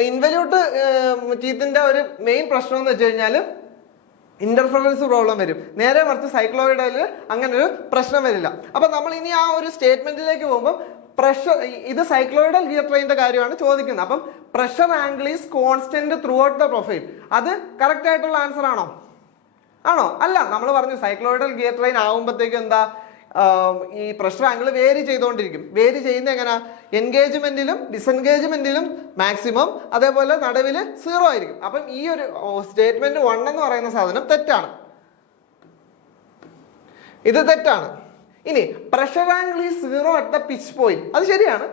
ഇൻവല്യൂട്ട് ടീത്തിന്റെ ഒരു മെയിൻ പ്രശ്നം എന്ന് വെച്ച് കഴിഞ്ഞാൽ ഇന്റർഫറൻസ് പ്രോബ്ലം വരും. നേരെ മറിച്ച് സൈക്ലോയിഡിൽ അങ്ങനെ ഒരു പ്രശ്നം വരില്ല. അപ്പൊ നമ്മൾ ഇനി ആ ഒരു സ്റ്റേറ്റ്മെന്റിലേക്ക് പോകുമ്പോൾ പ്രഷർ, ഇത് സൈക്ലോയിഡൽ ഗിയർ ട്രെയിനിന്റെ കാര്യമാണ് ചോദിക്കുന്നത്. അപ്പം pressure angle is constant through out the profile. അത് കറക്റ്റ് ആയിട്ടുള്ള ആൻസർ ആണോ? അല്ല. നമ്മൾ പറഞ്ഞു സൈക്ലോയിഡൽ ഗിയർ ട്രെയിൻ ആകുമ്പോഴത്തേക്കും എന്താ, ഈ പ്രഷർ ആംഗിൾ വേരി ചെയ്തുകൊണ്ടിരിക്കും. വേരി ചെയ്യുന്ന എങ്ങനെ? എൻഗേജ്മെന്റിലും ഡിസെൻഗേജ്മെന്റിലും മാക്സിമം, അതേപോലെ നടുവിൽ 0 ആയിരിക്കും. അപ്പം ഈ ഒരു സ്റ്റേറ്റ്മെന്റ് 1 എന്ന് പറയുന്ന സാധനം തെറ്റാണ്. ഇത് തെറ്റാണ്. ഇനി pressure angle is 0 at the pitch point, അത് ശരിയാണ്.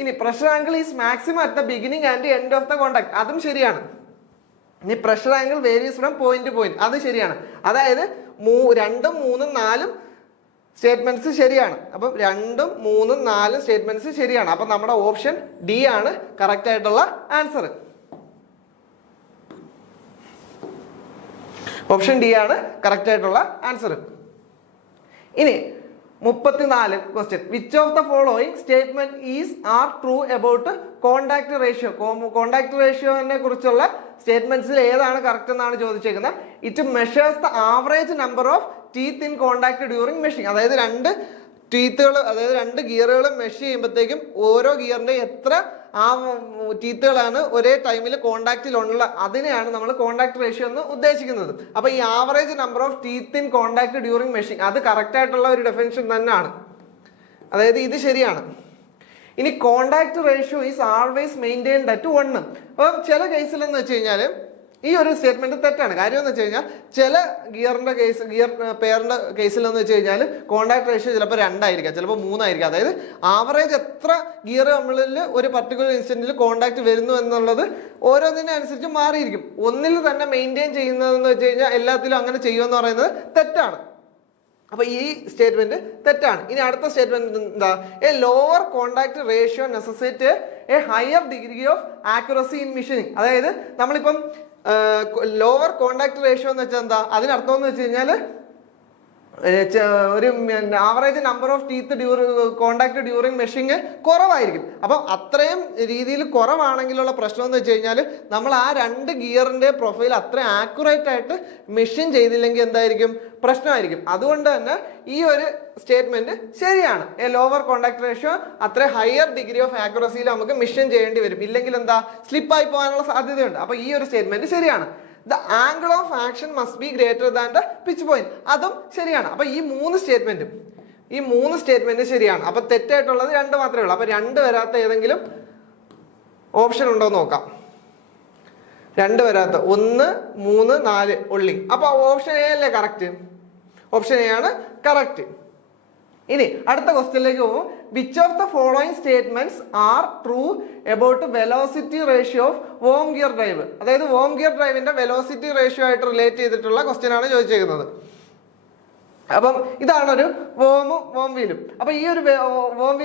ഇനി pressure angle is maximum at the beginning and end of the contact, അതും ശരിയാണ്. ഇനി pressure angle varies from point two point, അത് ശരിയാണ്. അതായത് 2, 3, 4 സ്റ്റേറ്റ്മെന്റ്സ് ശരിയാണ്. അപ്പം 2, 3, 4 സ്റ്റേറ്റ്മെന്റ്സ് ശരിയാണ്. അപ്പം നമ്മുടെ ഓപ്ഷൻ ഡി ആണ് കറക്റ്റ് ആയിട്ടുള്ള ആൻസർ. ഓപ്ഷൻ ഡി ആണ് കറക്റ്റ് ആയിട്ടുള്ള ആൻസർ. ഇനി 34 question. Which of the following statement is are true about contact ratio? Contact റേഷ്യോനെ കുറിച്ചുള്ള സ്റ്റേറ്റ്മെന്റ്സിൽ ഏതാണ് കറക്റ്റ് എന്നാണ് ചോദിച്ചേക്കുന്നത്. It measures the average number of teeth in contact during meshing. അതായത് 2 ടീത്തുകൾ, അതായത് 2 ഗിയറുകൾ മെഷ് ചെയ്യുമ്പോഴത്തേക്കും ഓരോ ഗിയറിന്റെ എത്ര ടീത്തുകളാണ് ഒരേ ടൈമിൽ കോണ്ടാക്റ്റിലുള്ള, അതിനെയാണ് നമ്മൾ കോണ്ടാക്ട് റേഷ്യോ എന്ന് ഉദ്ദേശിക്കുന്നത്. അപ്പൊ ഈ average number of teeth in contact during meshing, അത് കറക്റ്റ് ആയിട്ടുള്ള ഒരു ഡെഫിനിഷൻ തന്നെയാണ്. അതായത് ഇത് ശരിയാണ്. ഇനി contact ratio is always maintained at 1. അപ്പം ചില കേസിൽ എന്ന് വെച്ച് കഴിഞ്ഞാൽ ഈ ഒരു സ്റ്റേറ്റ്മെന്റ് തെറ്റാണ്. കാര്യം എന്ന് വെച്ച് കഴിഞ്ഞാൽ ചില ഗിയർ പെയറിന്റെ കേസിൽ എന്ന് വെച്ച് കഴിഞ്ഞാൽ കോണ്ടാക്ട് റേഷ്യോ ചിലപ്പോൾ 2 ആയിരിക്കാം, ചിലപ്പോൾ 3 ആയിരിക്കാം. അതായത് ആവറേജ് എത്ര ഗിയർ നമ്മളിൽ ഒരു പർട്ടിക്കുലർ ഇൻസ്റ്റന്റിൽ കോണ്ടാക്ട് വരുന്നു എന്നുള്ളത് ഓരോന്നിനെ അനുസരിച്ച് മാറിയിരിക്കും. ഒന്നിൽ തന്നെ മെയിൻറ്റെയിൻ ചെയ്യുന്നതെന്ന് വെച്ച് കഴിഞ്ഞാൽ എല്ലാത്തിലും അങ്ങനെ ചെയ്യുമെന്ന് പറയുന്നത് തെറ്റാണ്. അപ്പൊ ഈ സ്റ്റേറ്റ്മെന്റ് തെറ്റാണ്. ഇനി അടുത്ത സ്റ്റേറ്റ്മെന്റ് എന്താ? A lower contact ratio necessitate A higher degree of accuracy in machining. അതായത് നമ്മളിപ്പം ലോവർ കോണ്ടാക്ട് റേഷ്യോ എന്ന് വെച്ചാൽ എന്താ? അതിനർത്ഥം എന്ന് വെച്ച് കഴിഞ്ഞാൽ ഒരു average number of teeth contact during meshing കുറവായിരിക്കും. അപ്പം അത്രയും രീതിയിൽ കുറവാണെങ്കിലുള്ള പ്രശ്നം എന്ന് വെച്ച് കഴിഞ്ഞാൽ നമ്മൾ ആ 2 ഗിയറിന്റെ പ്രൊഫൈൽ അത്ര ആക്യുറേറ്റ് ആയിട്ട് മെഷീൻ ചെയ്തില്ലെങ്കിൽ എന്തായിരിക്കും? പ്രശ്നമായിരിക്കും. അതുകൊണ്ട് തന്നെ ഈ ഒരു സ്റ്റേറ്റ്മെന്റ് ശരിയാണ്. എ ലോവർ കോണ്ടാക്ട് റേഷ്യോ അത്ര ഹയർ ഡിഗ്രി ഓഫ് ആക്യുറസിയിൽ നമുക്ക് മെഷീൻ ചെയ്യേണ്ടി വരും. ഇല്ലെങ്കിൽ എന്താ? സ്ലിപ്പായി പോകാനുള്ള സാധ്യതയുണ്ട്. അപ്പൊ ഈ ഒരു സ്റ്റേറ്റ്മെന്റ് ശരിയാണ്. The angle of action must be greater than the pitch point, അതും ശരിയാണ്. അപ്പൊ ഈ 3 സ്റ്റേറ്റ്മെന്റ് ശരിയാണ്. അപ്പൊ തെറ്റായിട്ടുള്ളത് 2 മാത്രമേ ഉള്ളൂ. അപ്പൊ 2 വരാത്ത ഏതെങ്കിലും ഓപ്ഷൻ ഉണ്ടോ എന്ന് നോക്കാം. 2 വരാത്ത 1, 3, 4 ഉള്ളി. അപ്പൊ ഓപ്ഷൻ എ അല്ലേ കറക്റ്റ്? ഓപ്ഷൻ എ ആണ് കറക്റ്റ്. ഇനി അടുത്ത ക്വസ്റ്റ്യനിലേക്ക് പോകും. Which of the following statements are true about velocity ratio of worm gear drive? അതായത് വോം ഗിയർ ഡ്രൈവിന്റെ വെലോസിറ്റി റേഷ്യോ ആയിട്ട് റിലേറ്റ് ചെയ്തിട്ടുള്ള ക്വസ്റ്റ്യൻ ആണ് ചോദിച്ചേക്കുന്നത്. അപ്പം ഇതാണ് ഒരു വോം വീലും. അപ്പൊ ഈ ഒരു വോം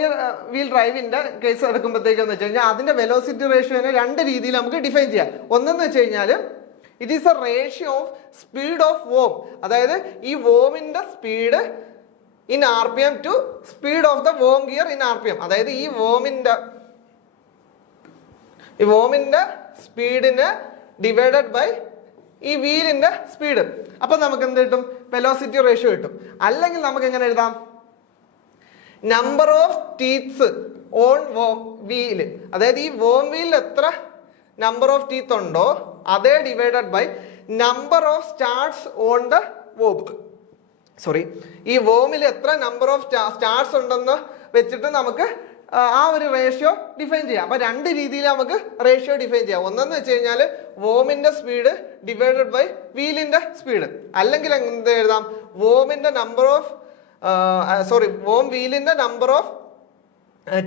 വീൽ ഡ്രൈവിന്റെ കേസ് എടുക്കുമ്പോഴത്തേക്കെന്ന് വെച്ച് കഴിഞ്ഞാൽ അതിന്റെ വെലോസിറ്റി റേഷ്യോനെ 2 രീതിയിൽ നമുക്ക് ഡിഫൈൻ ചെയ്യാം. ഒന്നെന്ന് വെച്ച് കഴിഞ്ഞാൽ it is a ratio of speed of worm. അതായത് ഈ വോമിന്റെ speed in RPM to speed of the worm gear in RPM. അതായത് ഈ വോമിന്റെ സ്പീഡിനെ ഡിവൈഡഡ് ബൈ ഈ വീലിന്റെ സ്പീഡ്. അപ്പൊ നമുക്ക് എന്ത് കിട്ടും? വെലോസിറ്റി റേഷ്യോ കിട്ടും. അല്ലെങ്കിൽ നമുക്ക് എങ്ങനെ എഴുതാം? Number of teeths on worm wheel. അതായത് ഈ വോം വീലിൽ എത്ര നമ്പർ ഓഫ് ടീത്ത് ഉണ്ടോ അതേ divided by number of starts on the worm. Sorry, ഈ വോമിൽ എത്ര നമ്പർ ഓഫ് സ്റ്റാർട്സ് ഉണ്ടെന്ന് വെച്ചിട്ട് നമുക്ക് ആ ഒരു റേഷ്യോ ഡിഫൈൻ ചെയ്യാം. അപ്പൊ രണ്ട് രീതിയിൽ നമുക്ക് റേഷ്യോ ഡിഫൈൻ ചെയ്യാം. ഒന്നെന്ന് വെച്ച് കഴിഞ്ഞാൽ വോമിന്റെ സ്പീഡ് ഡിവൈഡഡ് ബൈ വീലിന്റെ സ്പീഡ്, അല്ലെങ്കിൽ എന്ത് എഴുതാം, വോമിന്റെ നമ്പർ ഓഫ് വോം വീലിന്റെ number of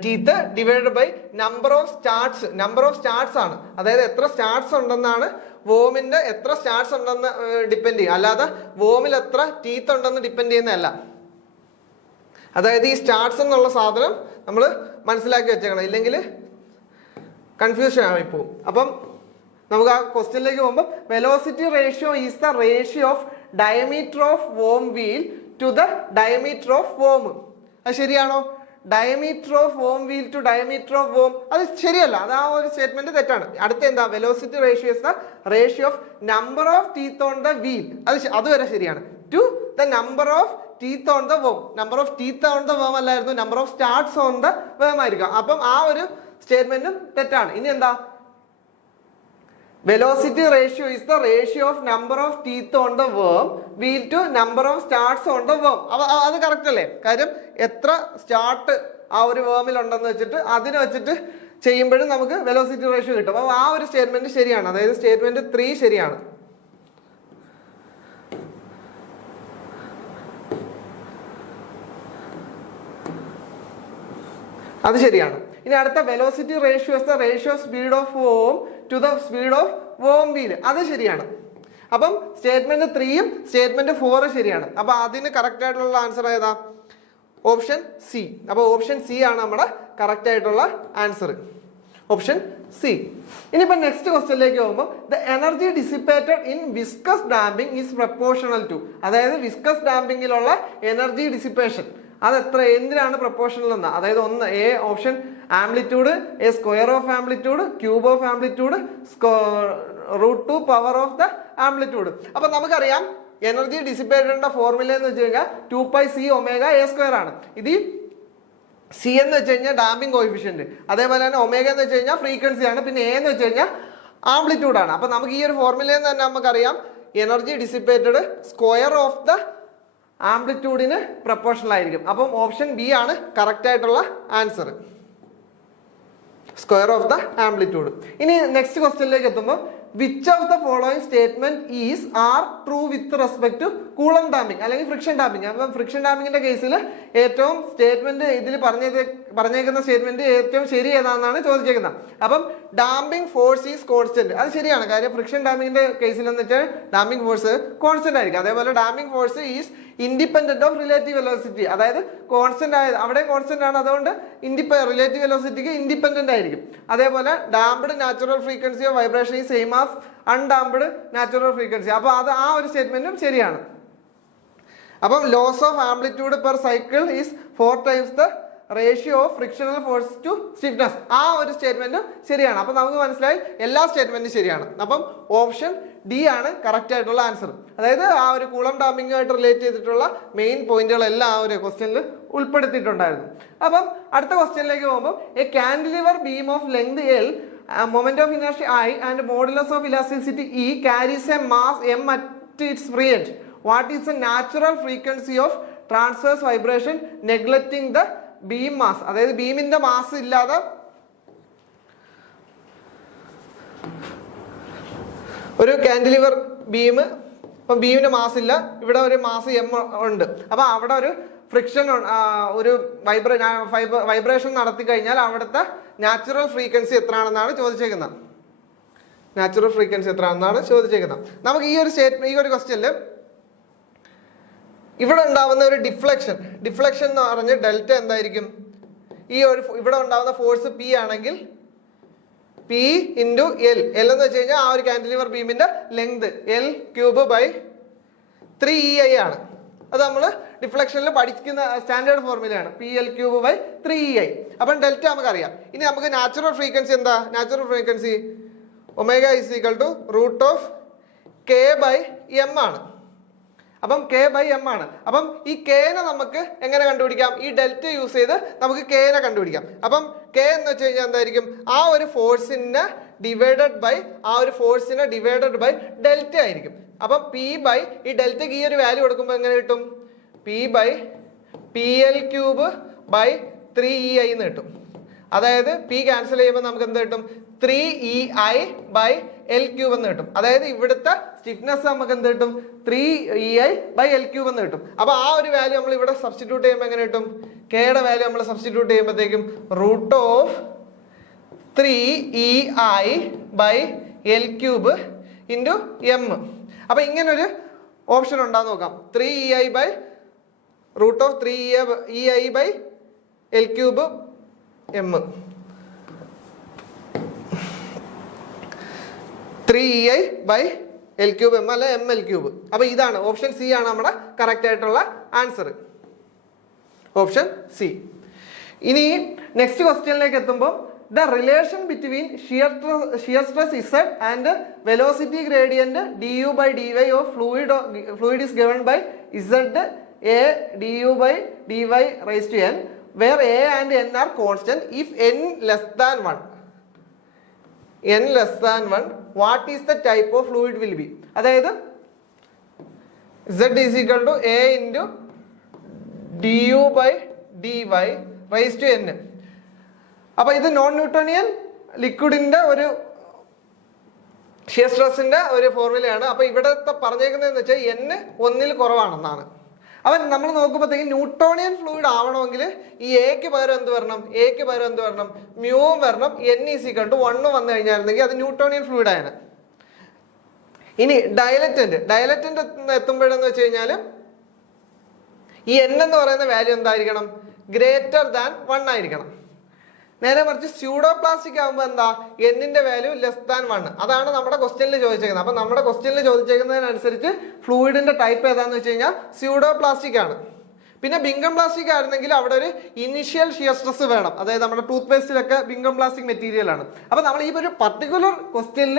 teeth divided by number of starts. Number of starts ആണ്, അതായത് എത്ര സ്റ്റാർട്സ് ഉണ്ടെന്നാണ് വോമിന്റെ എത്ര സ്റ്റാർട്സ് ഉണ്ടെന്ന് ഡിപ്പെൻഡ് ചെയ്യും, അല്ലാതെ വോമിൽ എത്ര ടീത്ത് ഉണ്ടെന്ന് ഡിപ്പെൻഡ് ചെയ്യുന്നതല്ല. അതായത് ഈ സ്റ്റാർട്സ് എന്നുള്ള സാധനം നമ്മൾ മനസ്സിലാക്കി വെച്ചേക്കണം, ഇല്ലെങ്കിൽ കൺഫ്യൂഷൻ ആയിപ്പോവും. അപ്പം നമുക്ക് ആ ക്വസ്റ്റ്യനിലേക്ക് പോകുമ്പോൾ velocity ratio is the ratio of diameter of worm wheel to the diameter of worm. അത് ശരിയാണോ? Diameter of worm wheel to diameter of worm, അത് ശരിയല്ല, അത് ആ ഒരു സ്റ്റേറ്റ്മെന്റ് തെറ്റാണ്. അടുത്ത എന്താ, velocity ratio is the ratio of number of teeth on the wheel, അതുവരെ ശരിയാണ്, to the number of teeth on the worm. Number of teeth on the worm അല്ലായിരുന്നു, number of starts on the worm ആയിരിക്കും. അപ്പം ആ ഒരു സ്റ്റേറ്റ്മെന്റും തെറ്റാണ്. ഇനി എന്താ, velocity ratio is the ratio of number of teeth on the worm wheel to number of starts on the worm. അത് കറക്റ്റ് അല്ലേ? കാര്യം എത്ര സ്റ്റാർട്ട് ആ ഒരു വേമിൽ ഉണ്ടെന്ന് വെച്ചിട്ട് അതിനെ വെച്ചിട്ട് ചെയ്യുമ്പോഴും നമുക്ക് വെലോസിറ്റി റേഷ്യോ കിട്ടും. അപ്പോൾ ആ ഒരു സ്റ്റേറ്റ്മെന്റ് ശരിയാണ്, അതായത് സ്റ്റേറ്റ്മെന്റ് 3 ശരിയാണ്. അത് ശരിയാണ്. ഇനി അടുത്ത velocity ratio is the ratio speed of worm to the speed of worm wheel, അത് ശരിയാണ്. അപ്പം സ്റ്റേറ്റ്മെന്റ് 3യും സ്റ്റേറ്റ്മെന്റ് 4 ശരിയാണ്. അപ്പൊ അതിന് കറക്റ്റ് ആയിട്ടുള്ള ആൻസർ ഏതാ? Option C. അപ്പൊ ഓപ്ഷൻ സി ആണ് നമ്മുടെ കറക്റ്റ് ആയിട്ടുള്ള ആൻസർ, ഓപ്ഷൻ സി. ഇനിയിപ്പോ നെക്സ്റ്റ് ക്വസ്റ്റ്യനിലേക്ക് പോകുമ്പോൾ the energy dissipated in viscous damping is proportional to, അതായത് വിസ്കസ് ഡാമ്പിങ്ങിലുള്ള എനർജി ഡിസിപ്പേഷൻ അത് എന്തിനാണ് പ്രപ്പോർഷണൽ എന്ന്, അതായത് ഒന്ന് a option amplitude, a square of amplitude, cube of amplitude, √2 power of the amplitude. അപ്പൊ നമുക്കറിയാം എനർജി ഡിസിപ്പേറ്റഡിന്റെ ഫോർമുല എന്ന് വെച്ച് കഴിഞ്ഞാൽ 2πc⍵a² ആണ്. ഇത് സി എന്ന് വെച്ച് കഴിഞ്ഞാൽ ഡാമ്പിംഗ് കോഎഫിഷ്യന്റ്, അതേപോലെ തന്നെ ഒമേഗ എന്ന് വെച്ച് കഴിഞ്ഞാൽ ഫ്രീക്വൻസി ആണ്, പിന്നെ എ എന്ന് വെച്ച് കഴിഞ്ഞാൽ ആംപ്ലിറ്റ്യൂഡ് ആണ്. അപ്പൊ നമുക്ക് ഈ ഒരു ഫോർമുലയിൽ തന്നെ നമുക്കറിയാം energy dissipated square of the ആംപ്ലിറ്റ്യൂഡിന് പ്രപ്പോർഷണൽ ആയിരിക്കും. അപ്പം ഓപ്ഷൻ ബി ആണ് കറക്റ്റ് ആയിട്ടുള്ള answer, square of the amplitude. ഇനി നെക്സ്റ്റ് ക്വസ്റ്റ്യനിലേക്ക് എത്തുമ്പോൾ which of the following statement is are true with respect to coulomb damping അല്ലെങ്കിൽ ഫ്രിക്ഷൻ ഡാമ്പിംഗ്. അപ്പം ഫ്രിക്ഷൻ ഡാമ്പിങ്ങിന്റെ കേസിൽ ഏറ്റവും സ്റ്റേറ്റ്മെന്റ് ഇതിൽ പറഞ്ഞേക്കുന്ന സ്റ്റേറ്റ്മെന്റ് ഏറ്റവും ശരി ഏതാണെന്നാണ് ചോദിച്ചേക്കുന്നത്. അപ്പം ഡാമ്പിംഗ് ഫോഴ്സ് ഈസ് കോൺസ്റ്റന്റ്, അത് ശരിയാണ്. കാര്യം ഫ്രിക്ഷൻ ഡാമ്പിങ്ങിന്റെ കേസിൽ എന്ന് വെച്ചാൽ ഡാമ്പിംഗ് ഫോഴ്സ് കോൺസ്റ്റന്റ് ആയിരിക്കും. അതേപോലെ damping force is independent of relative velocity, അതായത് കോൺസ്റ്റന്റ് ആയത് അവിടെ കോൺസ്റ്റന്റ് ആണ്, അതുകൊണ്ട് റിലേറ്റീവ് വെലോസിറ്റിക്ക് ഇൻഡിപെൻഡന്റ് ആയിരിക്കും. അതേപോലെ damped natural frequency of vibration ഈ same of undamped natural frequency. അപ്പൊ അത് ആ ഒരു സ്റ്റേറ്റ്മെന്റും ശരിയാണ്. അപ്പം loss of amplitude per cycle is 4 times the ratio of frictional force to stiffness, ആ ഒരു സ്റ്റേറ്റ്മെന്റും ശരിയാണ്. അപ്പൊ നമുക്ക് മനസ്സിലായി എല്ലാ സ്റ്റേറ്റ്മെന്റും ശരിയാണ്. അപ്പം ഓപ്ഷൻ ഡി ആണ് കറക്റ്റ് ആയിട്ടുള്ള ആൻസർ. അതായത് ആ ഒരു കൂളം ഡാമ്പിങ്ങുമായിട്ട് റിലേറ്റ് ചെയ്തിട്ടുള്ള മെയിൻ പോയിന്റുകളെല്ലാം ആ ഒരു ക്വസ്റ്റ്യനിൽ ഉൾപ്പെടുത്തിയിട്ടുണ്ടായിരുന്നു. അപ്പം അടുത്ത ക്വസ്റ്റ്യനിലേക്ക് പോകുമ്പോൾ A cantilever beam of length L, moment of inertia I and modulus of elasticity E carries a mass m at its free end. What is the natural frequency of transverse vibration neglecting the beam mass? അതായത് ബീമിന്റെ mass ഇല്ലാതെ ഒരു cantilever beam, ഇപ്പം ബീമിന്റെ mass ഇല്ല, ഇവിടെ ഒരു mass m ഉണ്ട്. അപ്പൊ അവിടെ ഒരു ഫ്രിക്ഷൻ ഒരു വൈബ്രേഷൻ നടത്തി കഴിഞ്ഞാൽ അവിടുത്തെ നാച്ചുറൽ ഫ്രീക്വൻസി എത്രയാണെന്നാണ് ചോദിച്ചേക്കുന്നത്. നാച്ചുറൽ ഫ്രീക്വൻസി എത്രയാണെന്നാണ് ചോദിച്ചേക്കുന്നത്. നമുക്ക് ഈ ഒരു സ്റ്റേറ്റ്മെന്റ്, ഈ ഒരു ക്വസ്റ്റ്യനിൽ ഇവിടെ ഉണ്ടാവുന്ന ഒരു ഡിഫ്ലക്ഷൻ എന്ന് പറഞ്ഞ് ഡെൽറ്റ എന്തായിരിക്കും? ഈ ഒരു ഇവിടെ ഉണ്ടാവുന്ന ഫോഴ്സ് പി ആണെങ്കിൽ P × L എന്ന് വെച്ച് കഴിഞ്ഞാൽ ആ ഒരു കാൻഡിലിവർ ബീമിന്റെ ലെങ്ത് L³/3EI ആണ്. അത് നമ്മൾ ഡിഫ്ലക്ഷനിൽ പഠിക്കുന്ന സ്റ്റാൻഡേർഡ് ഫോർമുലയാണ്, PL³/3EI. അപ്പം ഡെൽറ്റ നമുക്കറിയാം. ഇനി നമുക്ക് നാച്ചുറൽ ഫ്രീക്വൻസി എന്താ? നാച്ചുറൽ ഫ്രീക്വൻസി ω √K/m ആണ്. അപ്പം K/m ആണ്. അപ്പം ഈ Kനെ നമുക്ക് എങ്ങനെ കണ്ടുപിടിക്കാം? ഈ ഡെൽറ്റ യൂസ് ചെയ്ത് നമുക്ക് Kനെ കണ്ടുപിടിക്കാം. അപ്പം K എന്ന് വെച്ച് കഴിഞ്ഞാൽ എന്തായിരിക്കും? ആ ഒരു ഫോഴ്സിനെ ഡിവൈഡഡ് ബൈ ആ ഒരു ഫോഴ്സിനെ ഡിവൈഡഡ് ബൈ ഡെൽറ്റ ആയിരിക്കും. അപ്പം പി ബൈ ഈ ഡെൽറ്റയ്ക്ക് ഈ ഒരു വാല്യൂ കൊടുക്കുമ്പോൾ എങ്ങനെ കിട്ടും? P by P L cube by 3EI എന്ന് കിട്ടും. അതായത് പി ക്യാൻസൽ ചെയ്യുമ്പോൾ നമുക്ക് എന്ത് കിട്ടും? 3EI ബൈ എൽ ക്യൂബ് എന്ന് കിട്ടും. അതായത് ഇവിടുത്തെ സ്റ്റിഫ്നെസ് നമുക്ക് എന്ത് കിട്ടും? 3EI ബൈ എൽ ക്യൂബ് എന്ന് കിട്ടും. അപ്പൊ ആ ഒരു വാല്യൂ നമ്മൾ ഇവിടെ സബ്സ്റ്റിറ്റ്യൂട്ട് ചെയ്യുമ്പോൾ എങ്ങനെ കിട്ടും? കെയുടെ വാല്യൂ നമ്മൾ സബ്സ്റ്റിറ്റ്യൂട്ട് ചെയ്യുമ്പോഴത്തേക്കും root of 3EI by L cube into M. അപ്പൊ ഇങ്ങനൊരു ഓപ്ഷൻ ഉണ്ടാന്ന് നോക്കാം. 3EI by root of 3EI by L cube M, 3EI by L cube M അല്ലെ എം എൽ ക്യൂബ്. അപ്പൊ ഇതാണ് ഓപ്ഷൻ സി ആണ് നമ്മുടെ കറക്റ്റ് ആയിട്ടുള്ള ആൻസർ, ഓപ്ഷൻ സി. ഇനി നെക്സ്റ്റ് ക്വസ്റ്റ്യനിലേക്ക് എത്തുമ്പോൾ the relation between shear stress Z and velocity gradient du by dy of fluid is given by Z a du by dy raised to n, where a and n are constant. If n less than 1, what is the type of fluid will be? അതായത് Z is equal to a into du by dy raised to n. അപ്പൊ ഇത് non Newtonian ലിക്വിഡിന്റെ ഒരു shear സ്ട്രെസിന്റെ ഒരു ഫോർമുലയാണ്. അപ്പൊ ഇവിടെ പറഞ്ഞേക്കുന്നതെന്ന് വെച്ചാൽ n 1 കുറവാണെന്നാണ്. അവൻ നമ്മൾ നോക്കുമ്പോഴത്തേക്കും ന്യൂട്ടോണിയൻ ഫ്ലൂയിഡ് ആവണമെങ്കിൽ ഈ എക്ക് പകരം എന്ത് വരണം? മ്യൂവും വരണം. n ഈസ് ഈക്വൽ ടു 1 വന്നു കഴിഞ്ഞായിരുന്നെങ്കിൽ അത് ന്യൂട്ടോണിയൻ ഫ്ലൂയിഡ് ആണ്. ഇനി ഡയലറ്റന്റ് എത്തുമ്പോഴെന്ന് വെച്ച് കഴിഞ്ഞാൽ ഈ n എന്ന് പറയുന്ന വാല്യൂ എന്തായിരിക്കണം? ഗ്രേറ്റർ ദാൻ 1 ആയിരിക്കണം. നേരെ മറിച്ച് സ്യൂഡോ പ്ലാസ്റ്റിക് ആകുമ്പോൾ എന്താ? എന്നിന്റെ വാല്യൂ ലെസ് ദാൻ 1. അതാണ് നമ്മുടെ ക്വസ്റ്റ്യനിൽ ചോദിച്ചേക്കുന്നത്. അപ്പൊ നമ്മുടെ ക്വസ്റ്റ്യനിൽ ചോദിച്ചേക്കുന്നതിനനുസരിച്ച് ഫ്ലൂയിഡിന്റെ ടൈപ്പ് ഏതാന്ന് വെച്ച് കഴിഞ്ഞാൽ സ്യൂഡോ പ്ലാസ്റ്റിക് ആണ്. പിന്നെ ബിങ്കം പ്ലാസ്റ്റിക് ആയിരുന്നെങ്കിൽ അവിടെ ഒരു ഇനിഷ്യൽ ഷിയർ സ്ട്രെസ് വേണം. അതായത് നമ്മുടെ ടൂത്ത് പേസ്റ്റിലൊക്കെ ബിങ്കം പ്ലാസ്റ്റിക് മെറ്റീരിയൽ ആണ്. അപ്പൊ നമ്മൾ ഈ ഒരു പർട്ടിക്കുലർ ക്വസ്റ്റ്യനിൽ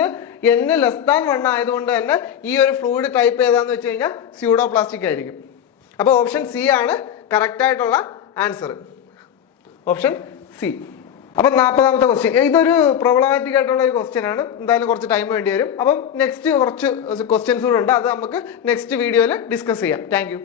n ലെസ് ദാൻ 1 ആയതുകൊണ്ട് തന്നെ ഈ ഒരു ഫ്ലൂയിഡ് ടൈപ്പ് ഏതാന്ന് വെച്ച് കഴിഞ്ഞാൽ സ്യൂഡോ പ്ലാസ്റ്റിക് ആയിരിക്കും. അപ്പൊ ഓപ്ഷൻ സി ആണ് കറക്റ്റ് ആയിട്ടുള്ള ആൻസർ, ഓപ്ഷൻ സി. അപ്പം 40ാമത്തെ ക്വസ്റ്റ്യൻ, ഇതൊരു പ്രോബ്ലമാറ്റിക് ആയിട്ടുള്ള ഒരു ക്വസ്റ്റ്യൻ ആണ്. എന്തായാലും കുറച്ച് ടൈം വേണ്ടി വരും. അപ്പം നെക്സ്റ്റ് കുറച്ച് ക്വസ്റ്റ്യൻസ് കൂടെ ഉണ്ട്, അത് നമുക്ക് നെക്സ്റ്റ് വീഡിയോയിൽ ഡിസ്കസ് ചെയ്യാം. താങ്ക്